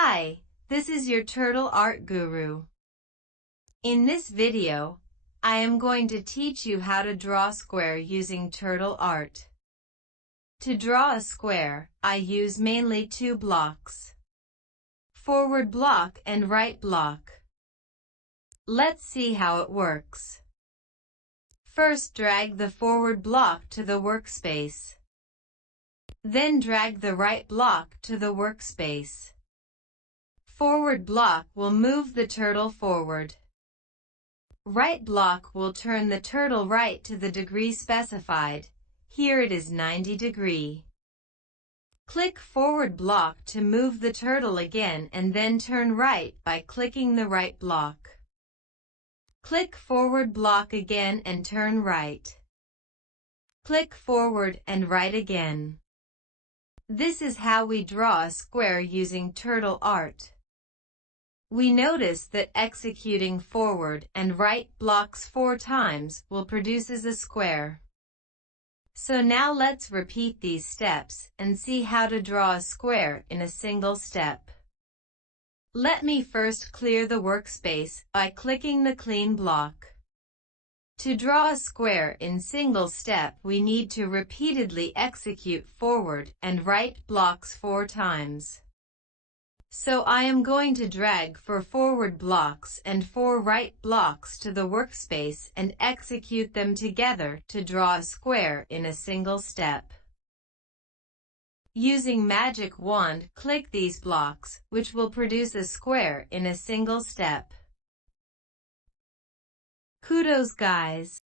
Hi, this is your Turtle Art Guru. In this video, I am going to teach you how to draw a square using TurtleArt. To draw a square, I use mainly two blocks: forward block and right block. Let's see how it works. First, drag the forward block to the workspace. Then drag the right block to the workspace. Forward block will move the turtle forward. Right block will turn the turtle right to the degree specified. Here it is 90 degree. Click forward block to move the turtle again and then turn right by clicking the right block. Click forward block again and turn right. Click forward and right again. This is how we draw a square using TurtleArt. We notice that executing forward and right blocks 4 times will produce a square. So now let's repeat these steps and see how to draw a square in a single step. Let me first clear the workspace by clicking the clean block. To draw a square in single step, we need to repeatedly execute forward and right blocks 4 times. So I am going to drag 4 forward blocks and 4 right blocks to the workspace and execute them together to draw a square in a single step. Using magic wand, click these blocks, which will produce a square in a single step. Kudos guys!